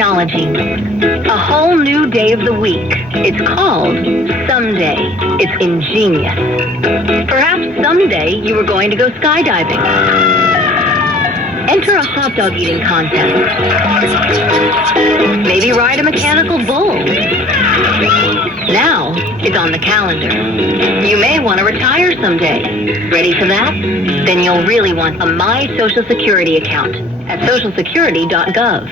technology. A whole new day of the week. It's called Someday. It's ingenious. Perhaps someday you were going to go skydiving. Enter a hot dog eating contest. Maybe ride a mechanical bull. Now it's on the calendar. You may want to retire someday. Ready for that? Then you'll really want a My Social Security account at socialsecurity.gov.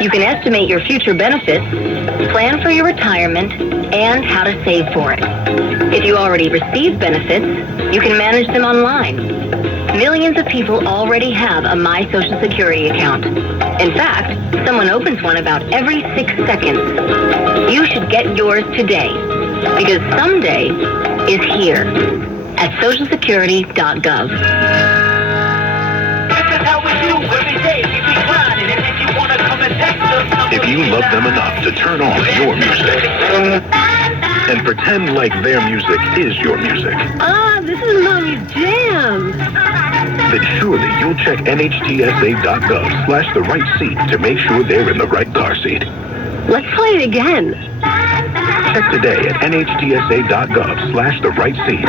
You can estimate your future benefits, plan for your retirement, and how to save for it. If you already receive benefits, you can manage them online. Millions of people already have a My Social Security account. In fact, someone opens one about every 6 seconds. You should get yours today, because someday is here at socialsecurity.gov. If you love them enough to turn on your music and pretend like their music is your music, This is Mommy's jam. then surely you'll check nhtsa.gov/the right seat to make sure they're in the right car seat. Let's play it again. Check today at nhtsa.gov/the right seat.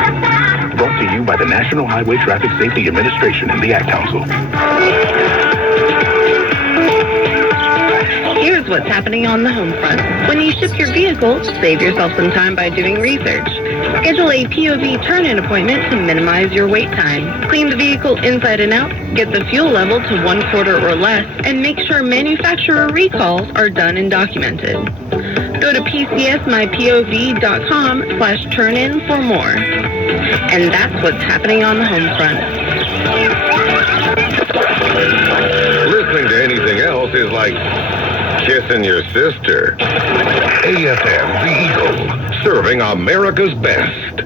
Brought to you by the National Highway Traffic Safety Administration and the Ad Council. Here's what's happening on the home front. When you ship your vehicle, save yourself some time by doing research. Schedule a POV turn-in appointment to minimize your wait time. Clean the vehicle inside and out, get the fuel level to 1/4 or less, and make sure manufacturer recalls are done and documented. Go to pcsmypov.com/turn-in for more. And that's what's happening on the home front. Listening to anything else is like kissing your sister. AFM The Eagle, serving America's best.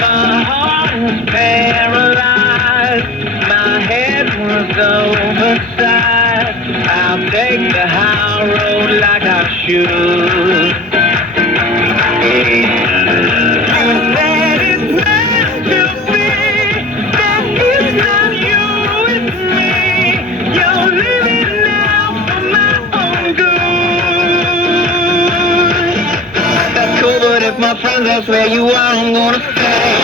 My heart was paralyzed, my head was oversized. I'll take the high road like I should. You said it's meant to be, that it's not you, it's me. You're living now for my own good. That's cool, but if my friends ask where you are, I'm gonna stay.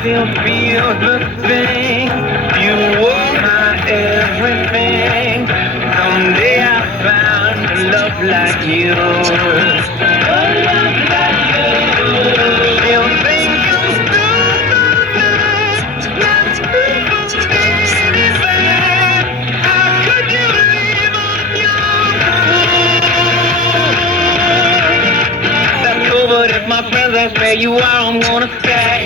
Still feels the thing. You were my everything. Someday I found a love like yours. A love like yours. She'll think you're stupid, not good for me, babe. How could you live on your own? That's cool, but if my friends ask where you are, I'm gonna stay.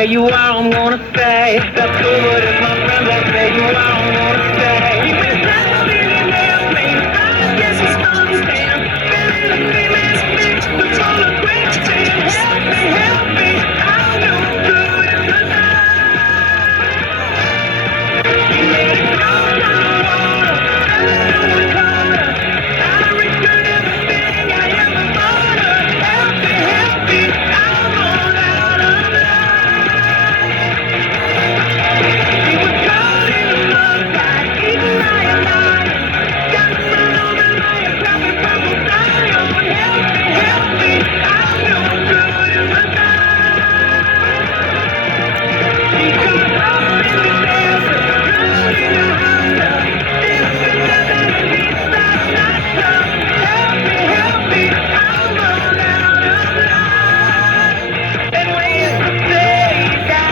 where you are, I'm gonna stay. Step forward if my friends won't say you are, I'm gonna stay. Keep it down in the airplane, I guess it's understand. Feeling the same as me, with all the great things. Help me, I'm no good in the night. You made it down on the water, I was harder. I return everything I ever thought of. Help me, I'm all out of line. She was caught in the mud, like eating my alive. Got the sun over my head, dropping purple zion. Help me, I'm no good in the night. She got up in the desert, drowned in the hunger. This is nothing to be stopped, not tough. Help me, I'm all out of line. And ways to stay down.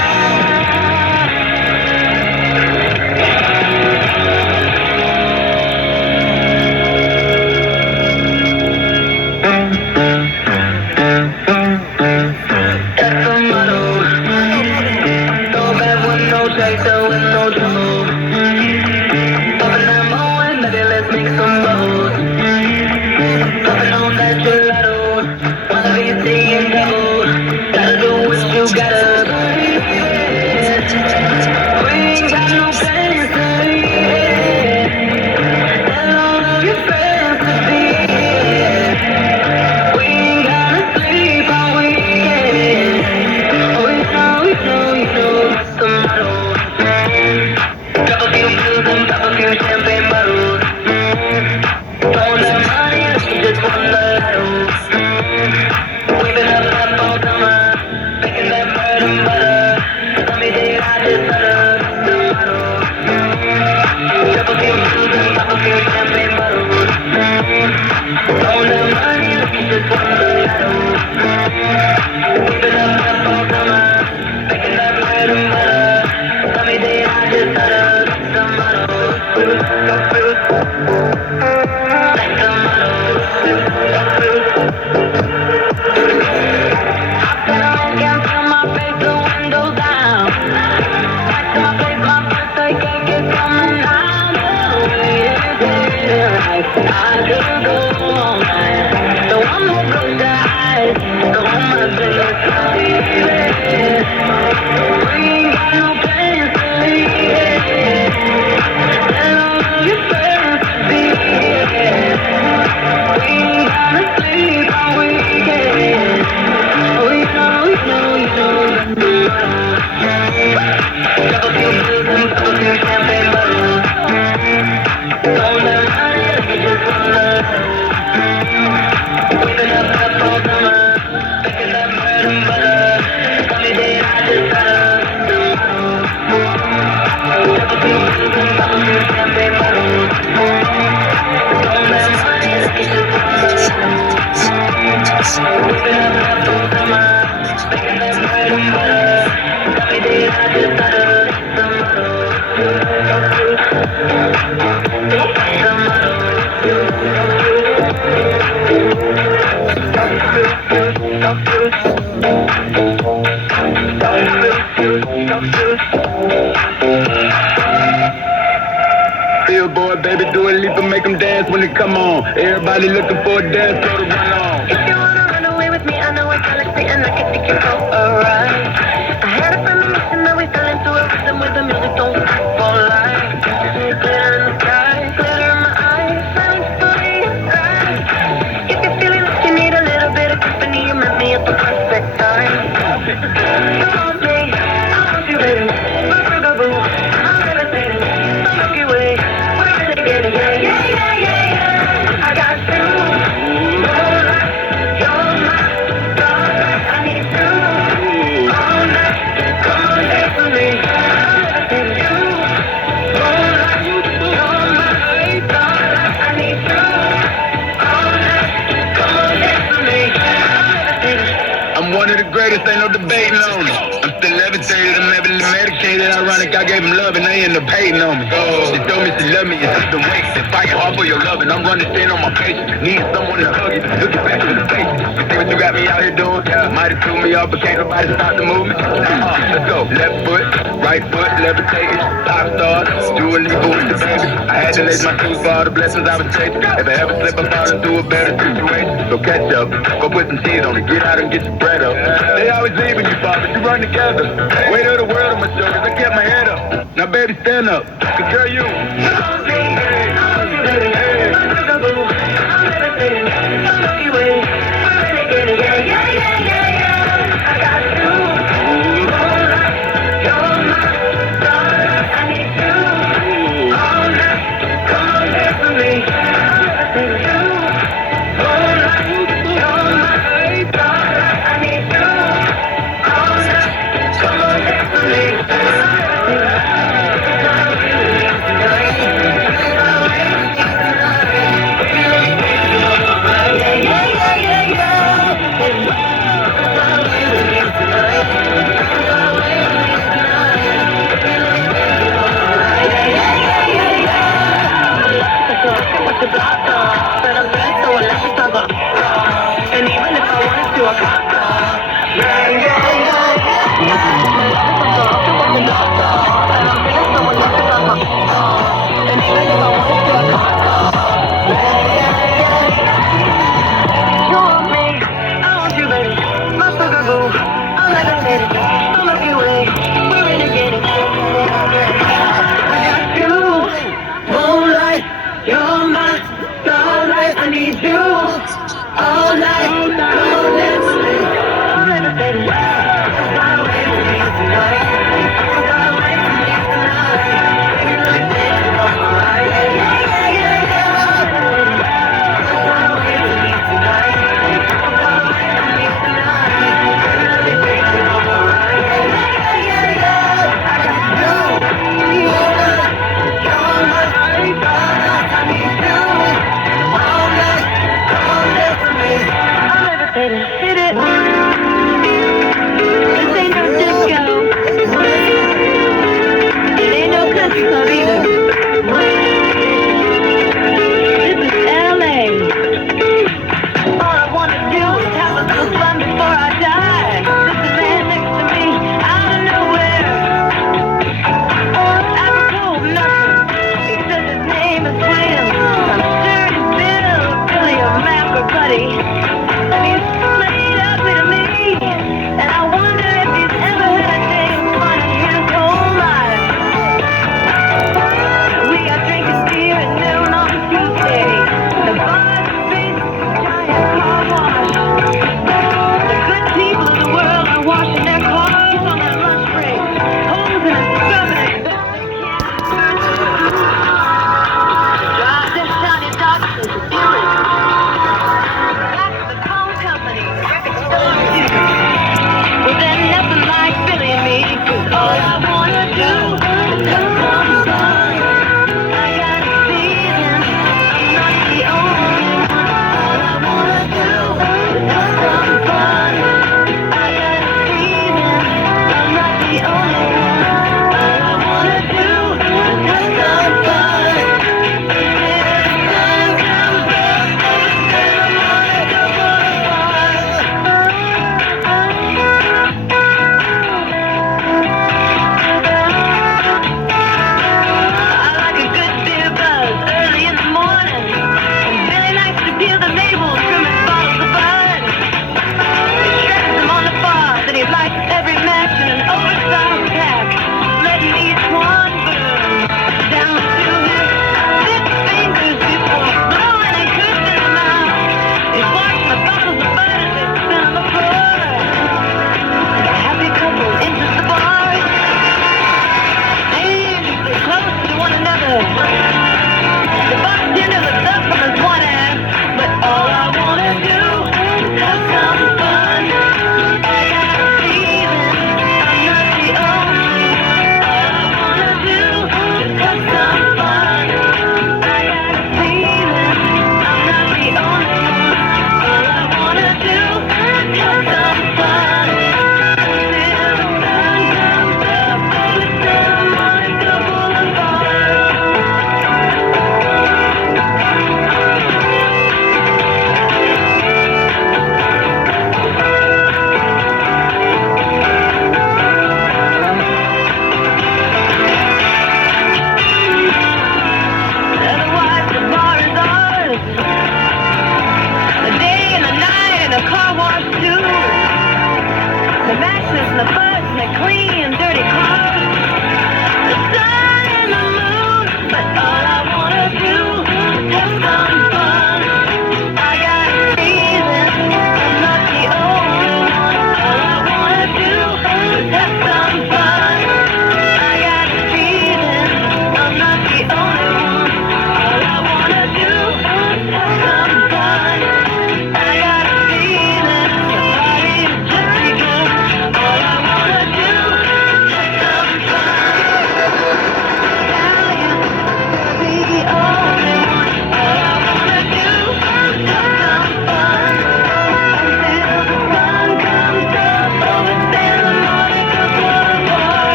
That's the motto. No bad with no chaser, with no trouble. Popping that moe, baby, let's make some bubbles. Popping on that gelato. Wanna be seeing double. Gotta do what you gotta do. We ain't got no plans to leave. Tell all of your friends to be here. We ain't gotta sleep all weekend. Oh, you know that's the motto. Drop a few pills and pop a few champagne bottles. Throwing that money like you just won the lotto. Waving up that all summer, making that bread and butter. Tell me that I just stutter, that's the motto. Drop a few pills and pop a few champagne bottles. Throwing that money like you just won the lotto. Waving up that all summer, making that bread and butter. Tell me that I just stutter, that's the motto. That's the motto. I said I can't feel my face, the windows down. Back to my place, my birthday cake is coming out. I could go all night. Don't want no close your eyes. Don't want my business to leave it. We ain't got no plans to leave it. Tell all of your friends to be here. We ain't gotta sleep all weekend. Oh, you know that's the motto. Drop a few pills and pop a few champagne bottles. Throwing that money like you just won the lotto. Waving up that fall summer, making that bread and butter. Tell me that I just stutter, that's the motto. Drop a few pills and pop a few champagne bottles. Throwing that money like you just won the lotto. Waving up that fall summer, making that bread and butter. Tell me that I just stutter, that's the motto. Billboard, baby, do a leap and make them dance when they come on. Everybody looking for a dance floor to run on. If you wanna run away with me, I know a galaxy and I can take you for a ride. I had a premonition that we fell into a rhythm where the music don't stop for life. Glitter in the sky, glitter in my eyes, silence for the inside. If you're feeling like you need a little bit of company, you met me at the perfect time. You want me, I want you, baby. Boo, I'm levitating, the Milky Way. We're renegading, yeah. I got you. You're my starlight. I need you all night. Come on, dance with me. I'm levitating you. Moonlight, you're my starlight. I need you all night. Come on, dance with me. I'm levitating. I'm one of the greatest, ain't no debating on it. I'm still levitated, I'm heavily medicated. Ironic, I gave him love and they end up hating on me. She told me she loved me, it's just the way. They fight hard for your love and I'm running thin on my patience. Need someone to hug you, looking back to the face. See what you got me out here doing? Yeah, my nobody threw me off, but can't nobody stop the movement. Let's go. Left foot, right foot, levitating. Pop stars, doing these with the baby. I had to lace my shoes for all the blessings I was chasing. If I ever slip, I fall into a better situation. So catch up, go put some cheese on it, get out and get your bread up. They always leaving you, Bob, but you run together. Weight of the world on my shoulders, I kept my head up. Now, baby, stand up. Cause girl, you. And even if I wanted to, I can't. Hit it.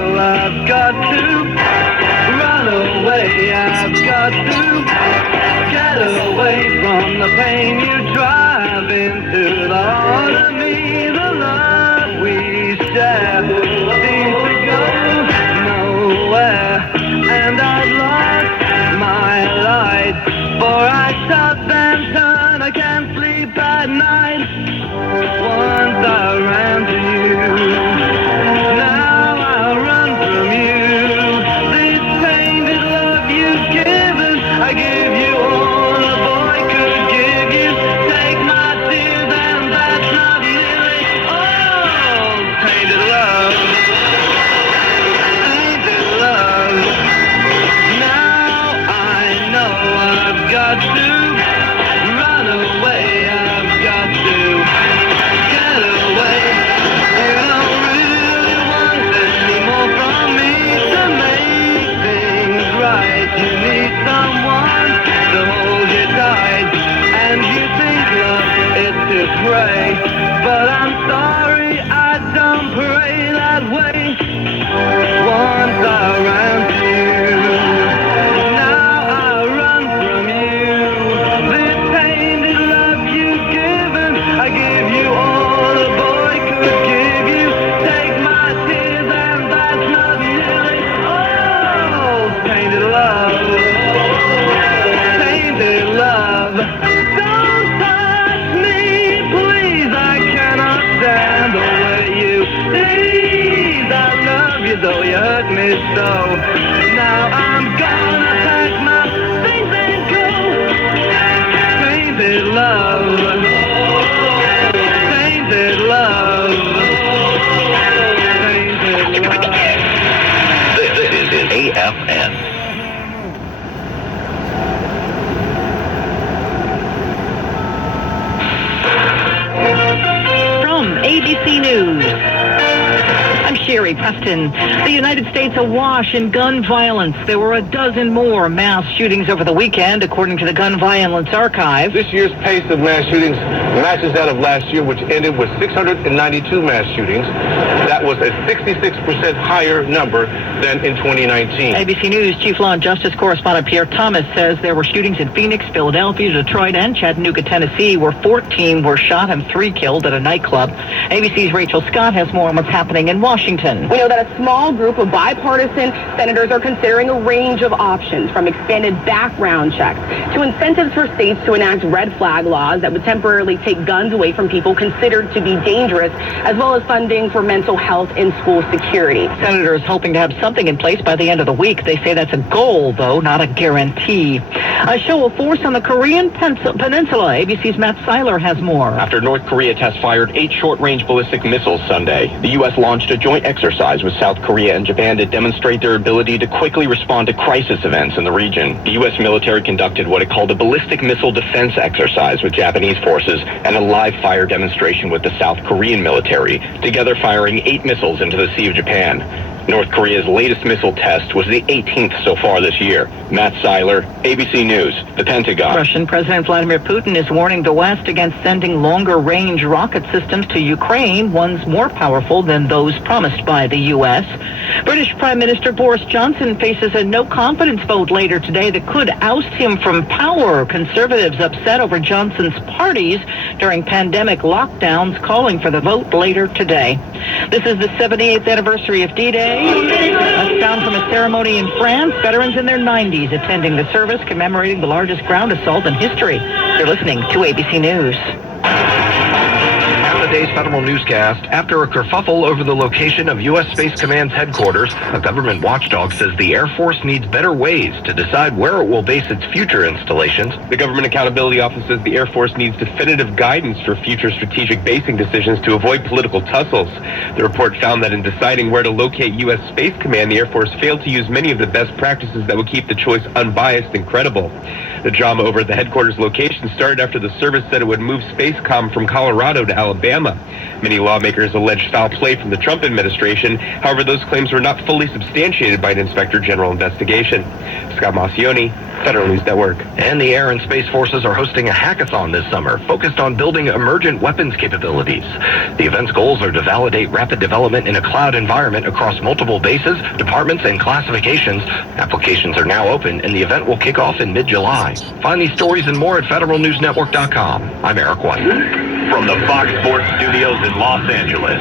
know I've got to run away. I've got to get away from the pain you drive into the heart of me. The love we share seems to go nowhere, and I've lost my light, for I toss and turn, I can't sleep at night. Once I ran to you, now I run from you. This tainted love you've given, I give you all a boy could give you. Take my tears and that's not nearly all. Tainted love, tainted love. Now I know I've got to run away. I've got to get away. You don't really want any more from me to make things right. You need someone to hold you tight, and you think love is to pray, but I'm sorry, I don't pray that way. Once I ran to you, now I run from you. This tainted love you've given, I give you all a boy could give you. Take my tears and that's not nearly all. Tainted love, tainted love. Don't touch me, please, I cannot stand the way you please. I love you though you hurt me so. Now I'm gonna pack my things and go. Tainted love, tainted love, tainted love. This is AFN. From ABC News, I'm Sherry Preston. The United States awash in gun violence. There were a dozen more mass shootings over the weekend, according to the Gun Violence Archive. This year's pace of mass shootings matches that of last year, which ended with 692 mass shootings. That was a 66% higher number than in 2019. ABC News Chief Law and Justice Correspondent Pierre Thomas says there were shootings in Phoenix, Philadelphia, Detroit, and Chattanooga, Tennessee, where 14 were shot and 3 killed at a nightclub. ABC's Rachel Scott has more on what's happening in Washington. We know that a small group of bipartisan senators are considering a range of options, from expanded background checks to incentives for states to enact red flag laws that would temporarily take guns away from people considered to be dangerous, as well as funding for mental health and school security. Senators hoping to have something in place by the end of the week. They say that's a goal, though, not a guarantee. A show of force on the Korean Peninsula. ABC's Matt Seiler has more. After North Korea test fired 8 short-range ballistic missiles Sunday, the U.S. launched a joint exercise with South Korea and Japan to demonstrate their ability to quickly respond to crisis events in the region. The U.S. military conducted what it called a ballistic missile defense exercise with Japanese forces and a live fire demonstration with the South Korean military, together firing 8 missiles into the Sea of Japan. North Korea's latest missile test was the 18th so far this year. Matt Seiler, ABC News, the Pentagon. Russian President Vladimir Putin is warning the West against sending longer-range rocket systems to Ukraine, ones more powerful than those promised by the U.S. British Prime Minister Boris Johnson faces a no-confidence vote later today that could oust him from power. Conservatives upset over Johnson's parties during pandemic lockdowns, calling for the vote later today. This is the 78th anniversary of D-Day. A sound from a ceremony in France. Veterans in their 90s attending the service commemorating the largest ground assault in history. You're listening to ABC News. Today's federal newscast. After a kerfuffle over the location of U.S. Space Command's headquarters, a government watchdog says the Air Force needs better ways to decide where it will base its future installations. The Government Accountability Office says the Air Force needs definitive guidance for future strategic basing decisions to avoid political tussles. The report found that in deciding where to locate U.S. Space Command, the Air Force failed to use many of the best practices that would keep the choice unbiased and credible. The drama over the headquarters location started after the service said it would move Spacecom from Colorado to Alabama. Many lawmakers alleged foul play from the Trump administration. However, those claims were not fully substantiated by an Inspector General investigation. Scott Massioni, Federal News Network. And the Air and Space Forces are hosting a hackathon this summer focused on building emergent weapons capabilities. The event's goals are to validate rapid development in a cloud environment across multiple bases, departments, and classifications. Applications are now open, and the event will kick off in mid-July. Find these stories and more at federalnewsnetwork.com. I'm Eric White. From the Fox Sports Studios in Los Angeles,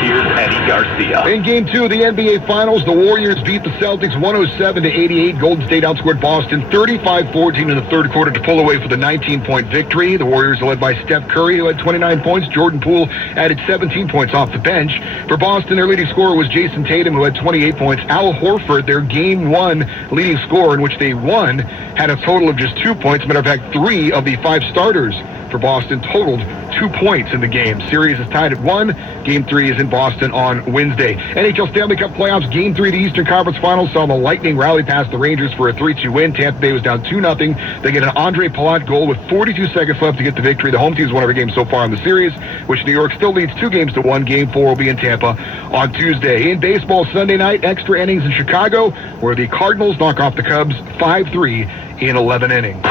here's Eddie Garcia. In Game 2 of the NBA Finals, the Warriors beat the Celtics 107-88. Golden State outscored Boston 35-14 in the third quarter to pull away for the 19-point victory. The Warriors are led by Steph Curry, who had 29 points. Jordan Poole added 17 points off the bench. For Boston, their leading scorer was Jason Tatum, who had 28 points. Al Horford, their Game 1 leading scorer, in which they won, had a total of just 2 points. Matter of fact, 3 of the 5 starters for Boston totaled 2 points in the game. Series is tied at 1. Game 3 is in Boston on Wednesday. NHL Stanley Cup playoffs, Game 3 of the Eastern Conference Finals saw the Lightning rally past the Rangers for a 3-2 win. Tampa Bay was down 2-0. They get an Andre Palat goal with 42 seconds left to get the victory. The home team's won every game so far in the series, which New York still leads 2-1. Game 4 will be in Tampa on Tuesday. In baseball, Sunday night, extra innings in Chicago, where the Cardinals knock off the Cubs 5-3 in 11 innings.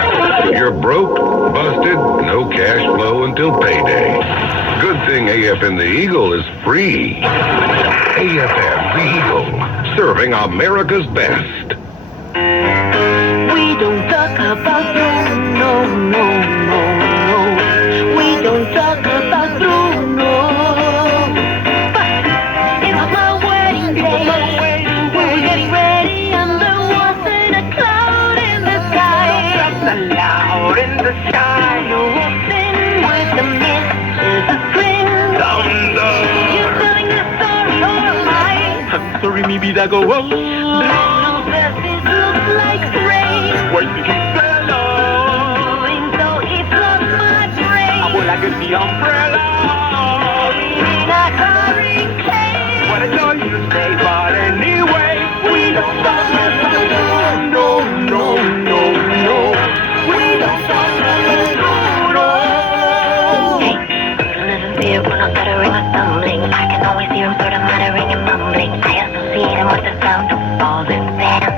You're broke, busted, no cash flow until payday. Good thing AFM the Eagle is free. AFM the Eagle, serving America's best. We don't talk about no. We don't talk about no. But it was my wedding day. We were getting ready and there wasn't a cloud in the sky. A cloud in the sky. You walked in with the mist, a grin. You're telling the story or am I? I'm sorry, mi vida, go on. Blue dresses look like rain. Why did you fell off? So it lost my brain. I will like the umbrella. In a hurricane. What I told you to stay, but anyway, we don't talk about no. We don't talk about no. Hey, put a little fear when I'm stuttering or stumbling. I can always hear him sort of muttering and mumbling. I associate him with the sound of falling sand.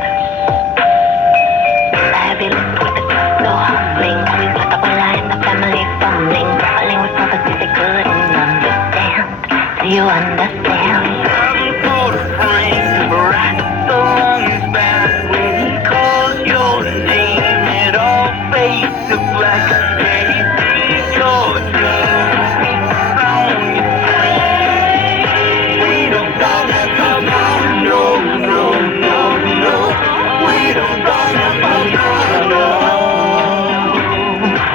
The heavy lift with the dust so humbling. Always like a bola in the family fumbling. Grappling with prophecies they couldn't understand. Do you understand? I'm cold friend, right the long span. When he calls your name, it all fades to black. Can you see your dreams? It's on your face. We don't talk about no. We don't talk about no.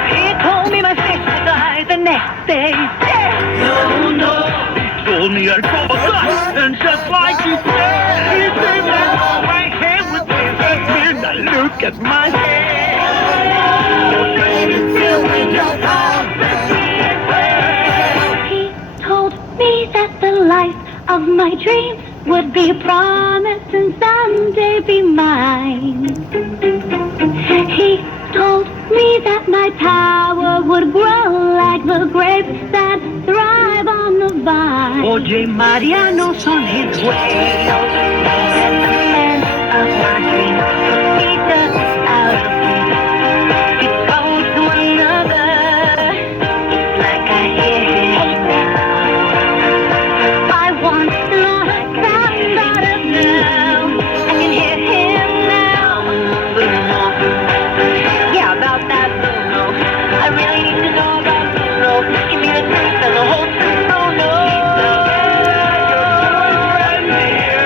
He told me my face would die the next day. No. Told me I'd go back, and just like you said, he said that my hand would disappear. Now look at my hand. Your face is filled with your He told me that the life of my dreams would be promised and someday be mine. He told me that my power would grow like the grapes that thrive on the vine. Oye, Mariano's on his way. And the man of my dreams would be just out of reach. He goes to another, like I hear him now. I once lost sound out of now. I can hear him now. Yeah, about that Bruno. I really need to know about Bruno. Give me the truth and the whole truth. Oh no. You're right there.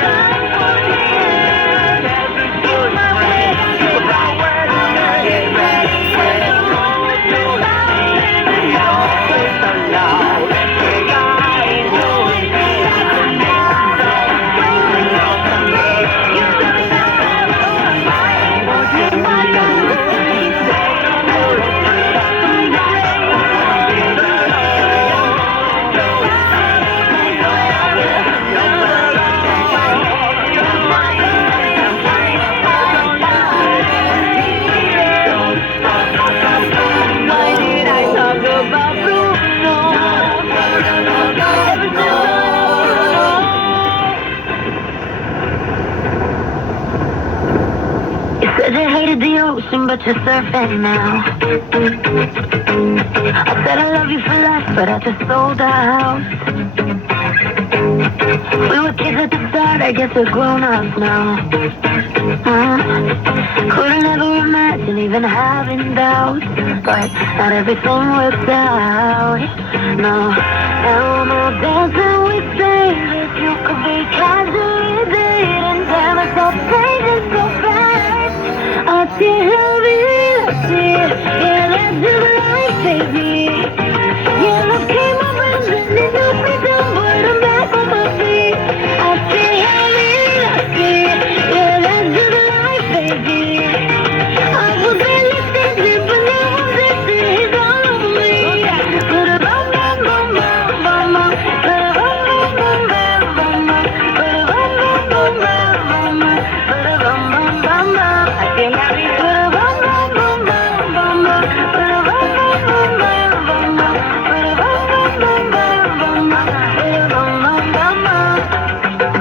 to the ocean, but you're surfing now. I said I love you for life, but I just sold our house. We were kids at the start, I guess we're grown-ups now. Couldn't ever imagine even having doubts, but not everything works out. No, now I'm out dancing with strangers. You could be casually dating, damn it's all changing so fast. I see how it is, yeah, that's just life, baby. Yeah, love came around and it knocked me down, but I'm back on my feet. I see how it is, yeah, that's just life, baby. I was really thinking, but now I'm dancing, he's all over me.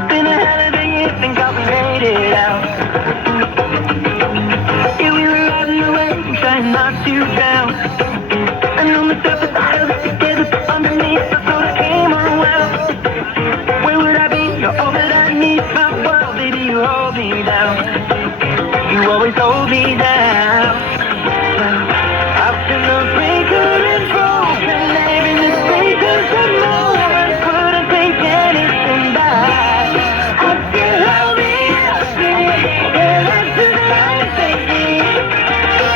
Been a hell of a year, think I'll be made it out. Yeah, we were riding away, trying not to drown. And on the surface I held it together, but underneath I thought I came unwell. Where would I be? You're all that I need, my world, baby, you hold me down. You always hold me down. I've been the breaker and broken, maybe mistakes and more. I couldn't take anything back. I still love it, yeah, that's the life, baby.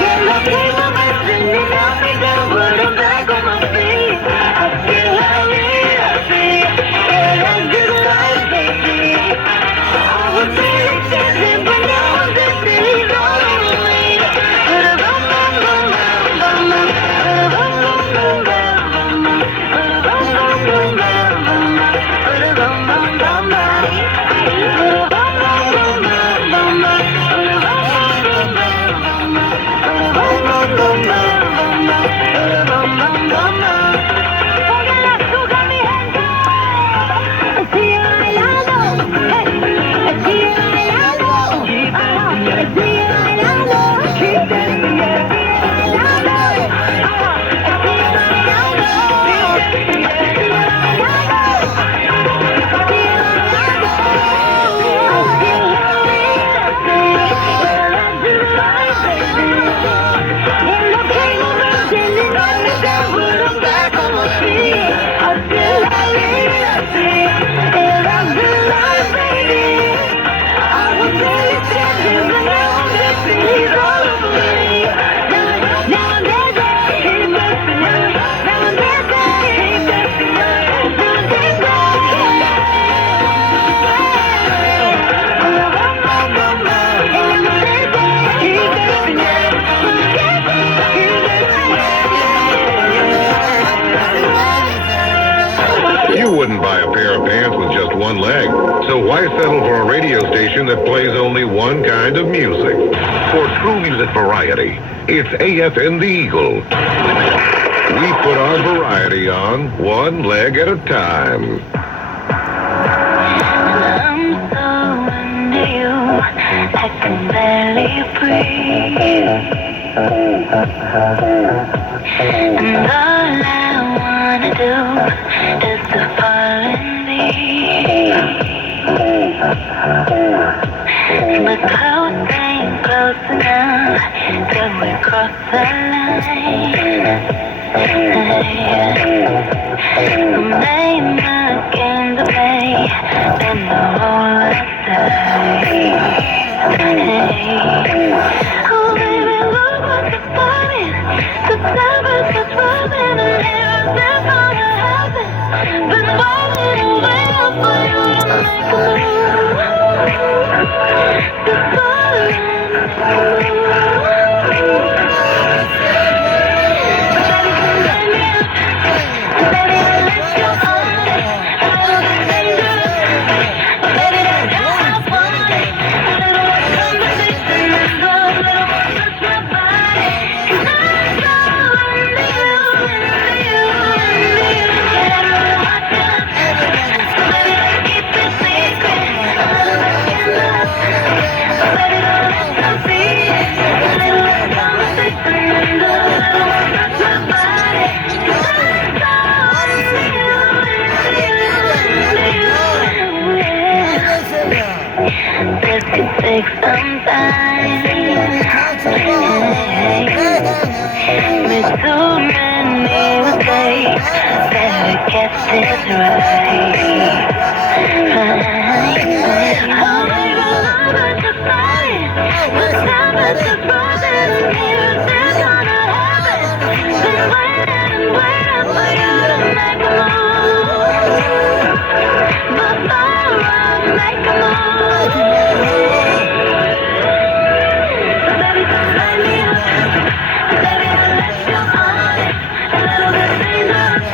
Yeah, love came around and it knocked me down, but I'm back on my feet. I still love it, yeah, that's the life, baby. I was really dancing, but now I'm dancing, he's all over me. You wouldn't buy a pair of pants with just one leg, so why settle for a radio station that plays only one kind of music? For true music variety, it's AFN the Eagle. We put our variety on one leg at a time. I'm so into you, I can barely breathe. And all I wanna do is to fall in thee. But close ain't close enough till we cross the line. Made my game to play, then the whole aside. Oh baby, look what's the funny. The sabbath was rubbing her hair as if on a habit. Been falling away for you to make a move. Just falling. Baby, I let you on it. I don't think you do. Baby, that's This could take some time. There's too many mistakes. Better get this right. Oh, baby, love is the fight. What's happened to brothers and heroes? They're gonna happen. Been waiting and waiting for you to make a move. Before I make a move. So baby, light me up. Baby, let's go on it. A little bit dangerous.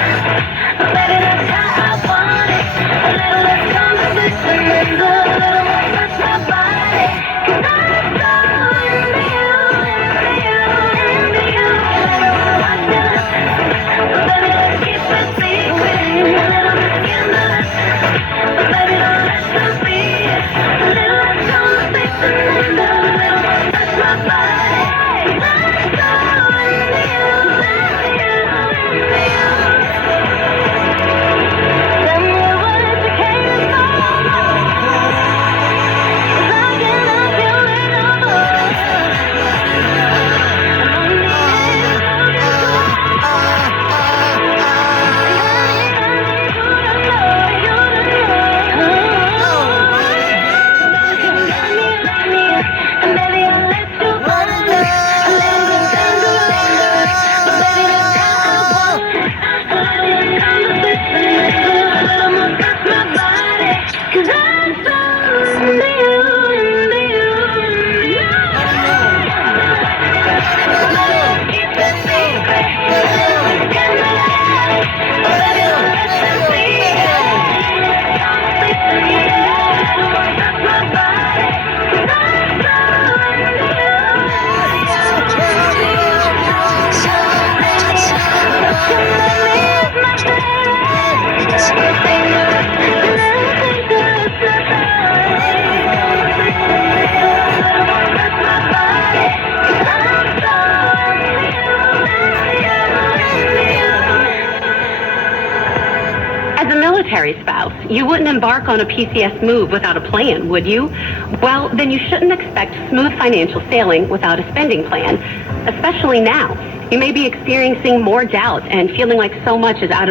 Baby, that's how I want it. A little less conversation and a little more touch my body. 'Cause I'm so into you, into you, into you. Watching us. So baby, let's keep it secret. A little bit scandalous. So baby, don't let them see it. A little less conversation and a little more touch my body. 'Cause I'm so into you, into you, into you. Tell me what you came for. 'Cause I cannot feel it no more. And baby, I'll let you on it. A little bit dangerous, but baby, that's how I want it. A little conversation, a little more touch my body. 'Cause I'm so into you, into you, into you. Keep it secret, scandalous, but baby, don't let them see it. Conversation, a little more touch my body. 'Cause I'm so into you. As a military spouse, you wouldn't embark on a PCS move without a plan, would you? Well, then you shouldn't expect smooth financial sailing without a spending plan, especially now. You may be experiencing more doubt and feeling like so much is out of